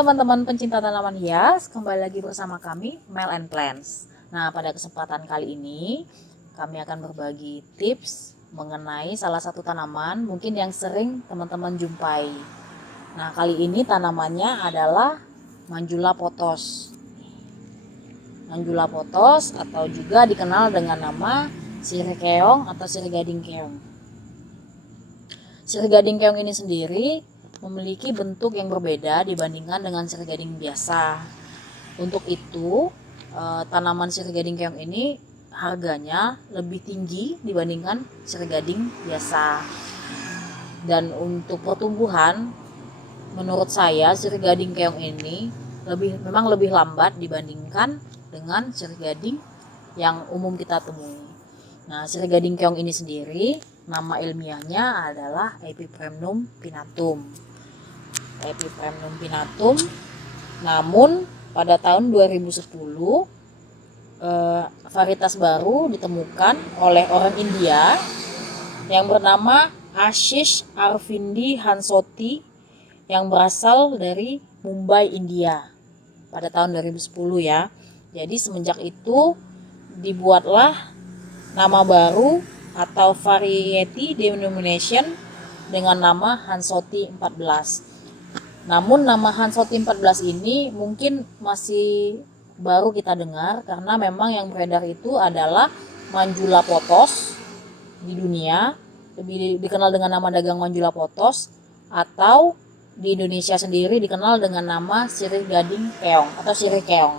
teman-teman pencinta tanaman hias, kembali lagi bersama kami Mel and Plants. Nah, pada kesempatan kali ini kami akan berbagi tips mengenai salah satu tanaman mungkin yang sering teman-teman jumpai. Nah, kali ini tanamannya adalah Manjula pothos. Manjula pothos atau juga dikenal dengan nama sirih keong atau sirih gading keong. Sirih gading keong ini sendiri memiliki bentuk yang berbeda dibandingkan dengan sirih gading biasa. Untuk itu, tanaman sirih gading keong ini harganya lebih tinggi dibandingkan sirih gading biasa. Dan untuk pertumbuhan, menurut saya sirih gading keong ini memang lebih lambat dibandingkan dengan sirih gading yang umum kita temui. Nah, sirih gading keong ini sendiri nama ilmiahnya adalah Epipremnum pinnatum. Epipremnum pinnatum. Namun pada tahun 2010 varietas baru ditemukan oleh orang India yang bernama Ashish Arvindi Hansoti yang berasal dari Mumbai, India pada tahun 2010 ya. Jadi semenjak itu dibuatlah nama baru atau variety denomination dengan nama Hansoti 14. Namun nama Hansoti 14 ini mungkin masih baru kita dengar karena memang yang beredar itu adalah Manjula pothos di dunia, lebih dikenal dengan nama dagang Manjula pothos, atau di Indonesia sendiri dikenal dengan nama sirih gading keong atau sirih keong.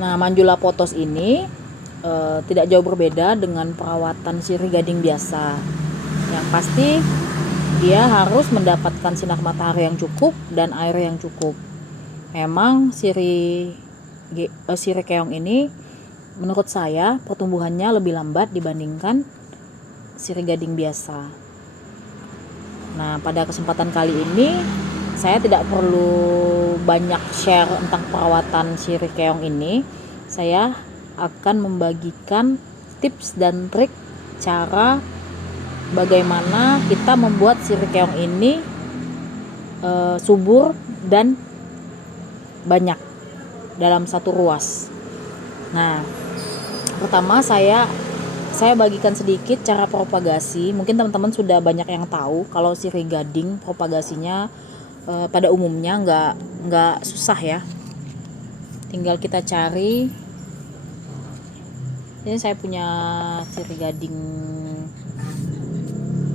Nah, Manjula pothos ini tidak jauh berbeda dengan perawatan sirih gading biasa. Yang pasti dia harus mendapatkan sinar matahari yang cukup dan air yang cukup. Memang sirih keong ini menurut saya pertumbuhannya lebih lambat dibandingkan sirih gading biasa. Nah, pada kesempatan kali ini saya tidak perlu banyak share tentang perawatan sirih keong ini. Saya akan membagikan tips dan trik cara bagaimana kita membuat sirih keong ini subur dan banyak dalam satu ruas. Nah, pertama saya bagikan sedikit cara propagasi. Mungkin teman-teman sudah banyak yang tahu kalau sirih gading propagasinya pada umumnya nggak susah ya. Tinggal kita cari. Ini saya punya sirih gading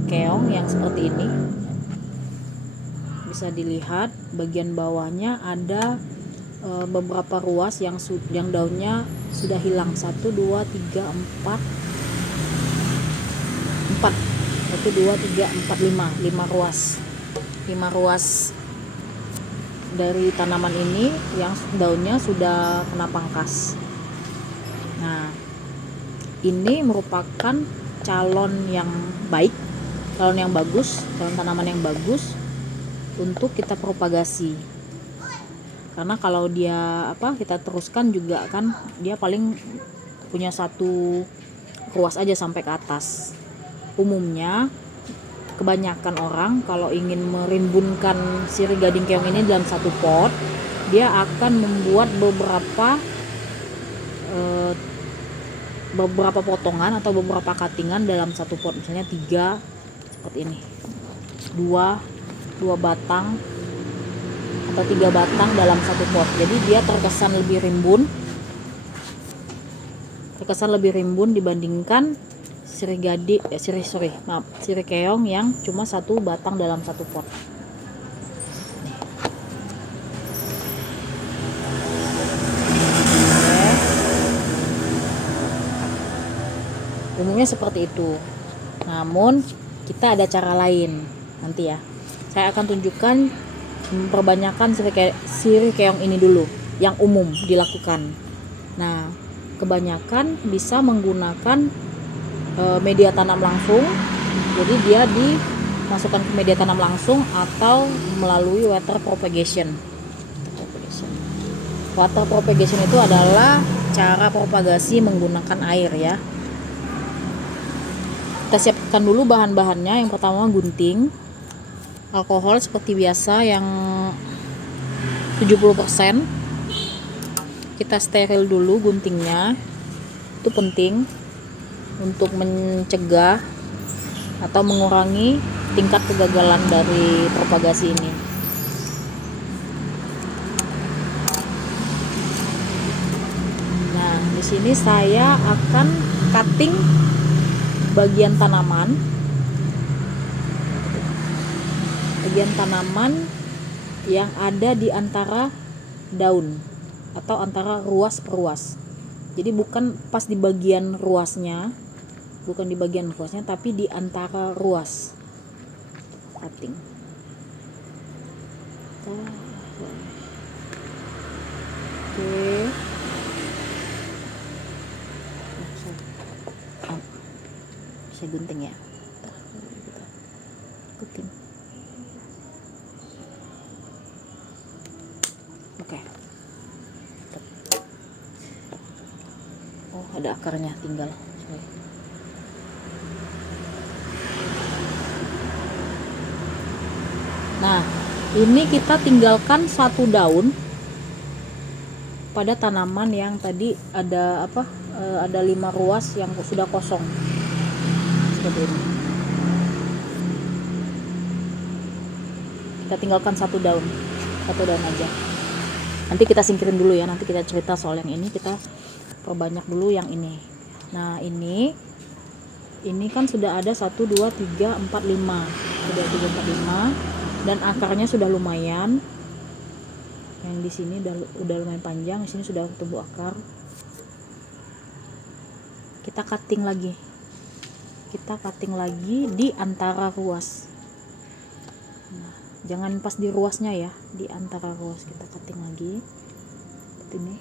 keong yang seperti ini. Bisa dilihat bagian bawahnya ada beberapa ruas yang daunnya sudah hilang. 1, 2, 3, 4 1, 2, 3, 4, 5 ruas. 5 ruas dari tanaman ini yang daunnya sudah kena pangkas. Nah, ini merupakan calon yang baik, calon yang bagus, calon tanaman yang bagus untuk kita propagasi. Karena kalau dia kita teruskan juga kan dia paling punya satu ruas aja sampai ke atas. Umumnya kebanyakan orang kalau ingin merimbunkan sirih gading keong ini dalam satu pot, dia akan membuat beberapa potongan atau beberapa cuttingan dalam satu pot, misalnya 3 seperti ini, 2 batang atau 3 batang dalam satu pot. Jadi dia terkesan lebih rimbun dibandingkan sirih keong yang cuma 1 batang dalam satu pot. Umumnya seperti itu. Namun kita ada cara lain nanti ya. Saya akan tunjukkan memperbanyakan sirih keong ini dulu yang umum dilakukan. Nah, kebanyakan bisa menggunakan media tanam langsung. Jadi dia dimasukkan ke media tanam langsung atau melalui water propagation. Water propagation itu adalah cara propagasi menggunakan air ya. Kita siapkan dulu bahan-bahannya. Yang pertama gunting, alkohol seperti biasa yang 70%. Kita steril dulu guntingnya, itu penting untuk mencegah atau mengurangi tingkat kegagalan dari propagasi ini. Nah, di sini saya akan cutting bagian tanaman yang ada di antara daun atau antara ruas per ruas. Jadi bukan pas di bagian ruasnya, tapi di antara ruas. Cutting. Oke. Bisa gunting ya. Gunting. Oke. Oh, ada akarnya tinggal. Nah, ini kita tinggalkan satu daun pada tanaman yang tadi ada ada 5 ruas yang sudah kosong seperti ini. Kita tinggalkan satu daun aja. Nanti kita singkirin dulu ya, nanti kita cerita soal yang ini. Kita perbanyak dulu yang ini. Nah, ini kan sudah ada 1 2 3 4 5. Sudah 3 4 5 dan akarnya sudah lumayan. Yang di sini udah lumayan panjang, di sini sudah tumbuh akar. Kita cutting lagi di antara ruas. Nah, jangan pas di ruasnya ya, di antara ruas kita cutting lagi seperti ini.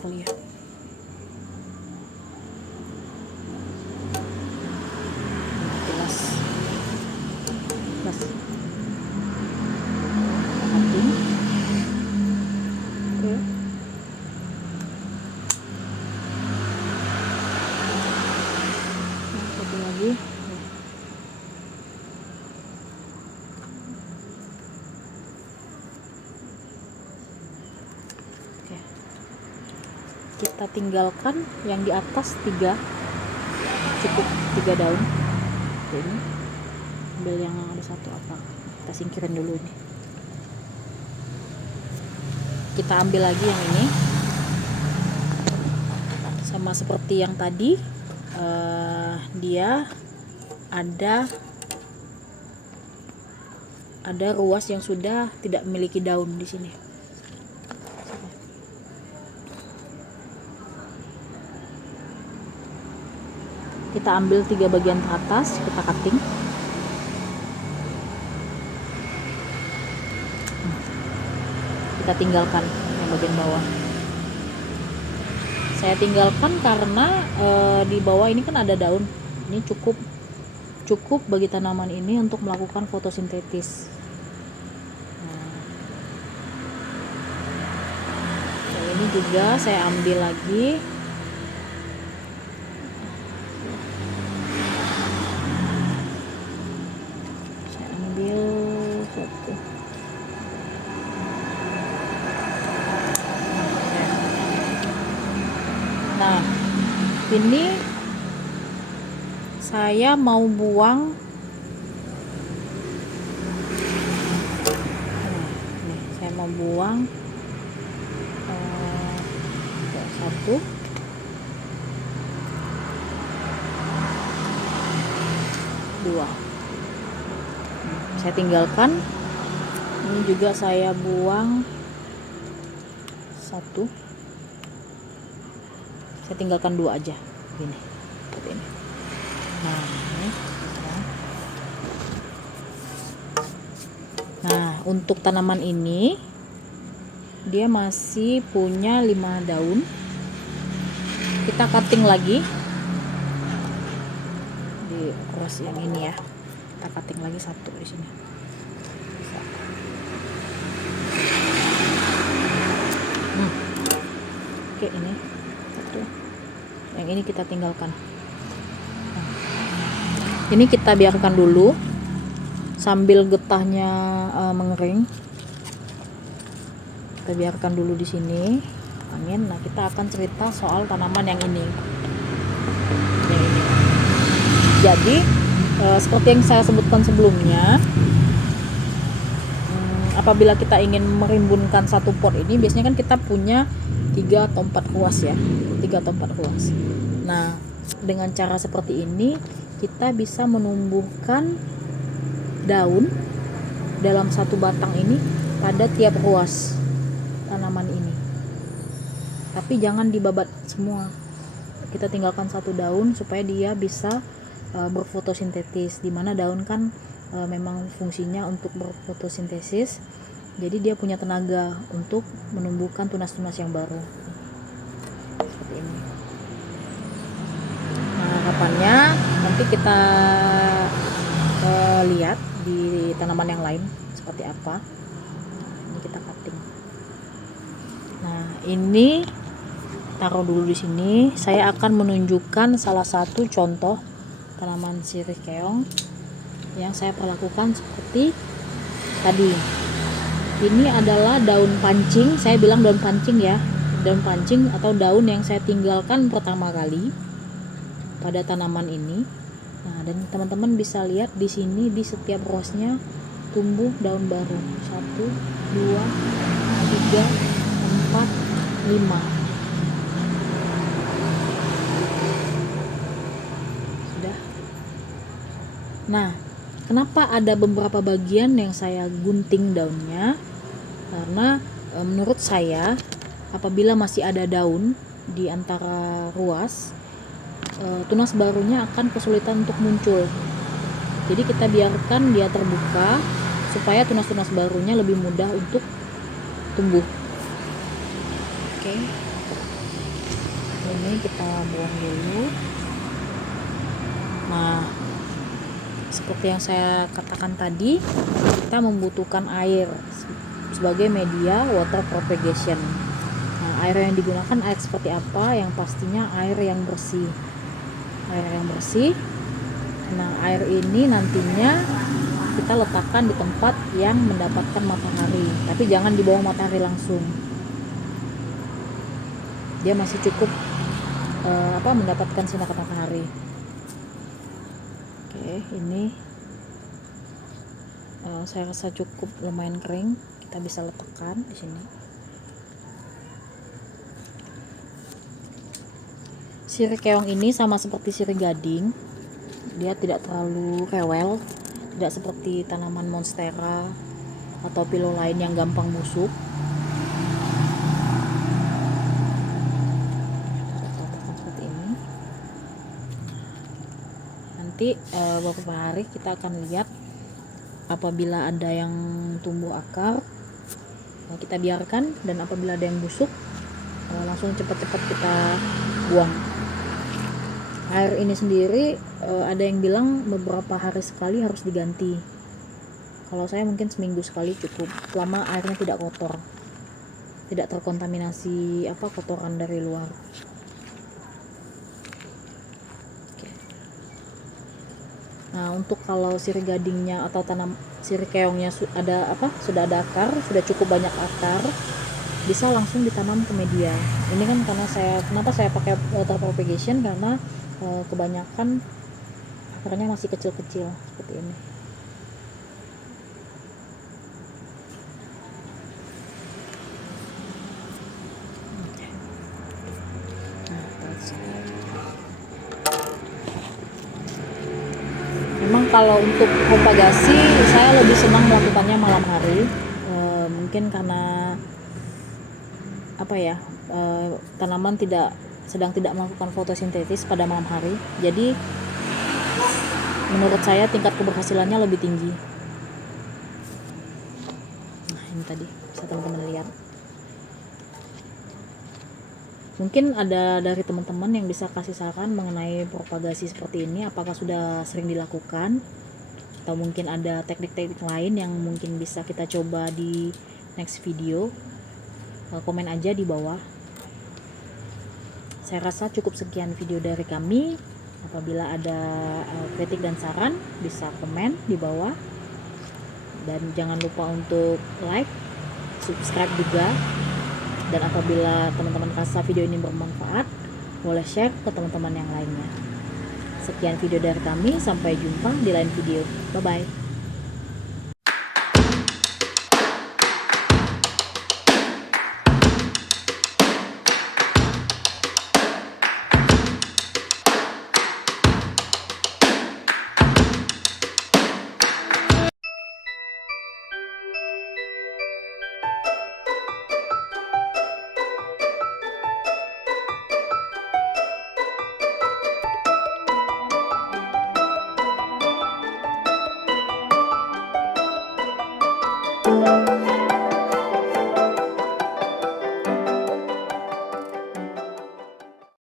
Kita lihat. Jelas. Cutting. Oke. Cutting lagi. Kita tinggalkan yang di atas 3, cukup 3 daun. Ini ambil yang ada 1 akar, kita singkirin dulu ini. Kita ambil lagi yang ini, sama seperti yang tadi, dia ada ruas yang sudah tidak memiliki daun di sini. Kita ambil 3 bagian ke atas, kita cutting. Kita tinggalkan yang bagian bawah. Saya tinggalkan karena di bawah ini kan ada daun. Ini cukup bagi tanaman ini untuk melakukan fotosintesis. Nah, ini juga saya ambil lagi. Nah, ini saya mau buang. Saya mau buang 1, 2. Saya tinggalkan. Ini juga saya buang 1. Saya tinggalkan 2 aja, ini seperti ini. Nah, ini. Nah, untuk tanaman ini dia masih punya 5 daun. Kita cutting lagi di ruas yang ini ya. Kita cutting lagi 1 di sini. Oke, ini 1. Yang ini kita tinggalkan. Ini kita biarkan dulu sambil getahnya mengering. Kita biarkan dulu di sini angin. Nah, kita akan cerita soal tanaman yang ini. Jadi seperti yang saya sebutkan sebelumnya, apabila kita ingin merimbunkan satu pot ini, biasanya kan kita punya 3 atau 4 kuas ya, 3 atau 4 kuas. Nah, dengan cara seperti ini kita bisa menumbuhkan daun dalam satu batang ini pada tiap ruas tanaman ini. Tapi jangan dibabat semua, kita tinggalkan satu daun supaya dia bisa berfotosintesis, dimana daun kan memang fungsinya untuk berfotosintesis, jadi dia punya tenaga untuk menumbuhkan tunas-tunas yang baru seperti ini. Nah, harapannya nanti kita lihat di tanaman yang lain seperti apa. Ini kita cutting. Nah, ini taruh dulu di sini. Saya akan menunjukkan salah satu contoh tanaman sirih keong yang saya perlakukan seperti tadi. Ini adalah daun pancing. Saya bilang daun pancing ya, daun pancing atau daun yang saya tinggalkan pertama kali pada tanaman ini. Nah, dan teman-teman bisa lihat di sini di setiap ruasnya tumbuh daun baru. 1, 2, 3, 4, 5. Sudah. Nah, kenapa ada beberapa bagian yang saya gunting daunnya? Karena menurut saya apabila masih ada daun di antara ruas, tunas barunya akan kesulitan untuk muncul. Jadi kita biarkan dia terbuka supaya tunas-tunas barunya lebih mudah untuk tumbuh. Oke. Ini kita buang dulu. Nah, seperti yang saya katakan tadi, kita membutuhkan air sebagai media water propagation. Nah, air yang digunakan air seperti apa? Yang pastinya air yang bersih. Air yang bersih. Nah, air ini nantinya kita letakkan di tempat yang mendapatkan matahari, tapi jangan di bawah matahari langsung. Dia masih cukup mendapatkan sinar matahari. Oke, ini saya rasa cukup lumayan kering. Kita bisa letakkan di sini. Sirih keong ini sama seperti sirih gading, dia tidak terlalu rewel, tidak seperti tanaman monstera atau pilo lain yang gampang busuk. Seperti ini. Nanti beberapa hari kita akan lihat apabila ada yang tumbuh akar, kita biarkan, dan apabila ada yang busuk langsung cepat-cepat kita buang. Air ini sendiri ada yang bilang beberapa hari sekali harus diganti. Kalau saya mungkin seminggu sekali cukup, selama airnya tidak kotor, tidak terkontaminasi kotoran dari luar. Nah, untuk kalau sirih gadingnya atau sirih keongnya sudah ada akar, sudah cukup banyak akar, bisa langsung ditanam ke media. Ini kan kenapa saya pakai water propagation, karena kebanyakan akarnya masih kecil-kecil seperti ini. Memang kalau untuk propagasi saya lebih senang melakukannya malam hari, mungkin karena tanaman sedang tidak melakukan fotosintesis pada malam hari, jadi menurut saya tingkat keberhasilannya lebih tinggi. Nah, ini tadi bisa teman-teman lihat. Mungkin ada dari teman-teman yang bisa kasih saran mengenai propagasi seperti ini, apakah sudah sering dilakukan atau mungkin ada teknik-teknik lain yang mungkin bisa kita coba di next video. Komen aja di bawah. Saya rasa cukup sekian video dari kami. Apabila ada kritik dan saran bisa komen di bawah. Dan jangan lupa untuk like, subscribe juga. Dan apabila teman-teman rasa video ini bermanfaat, boleh share ke teman-teman yang lainnya. Sekian video dari kami, sampai jumpa di lain video. Bye-bye.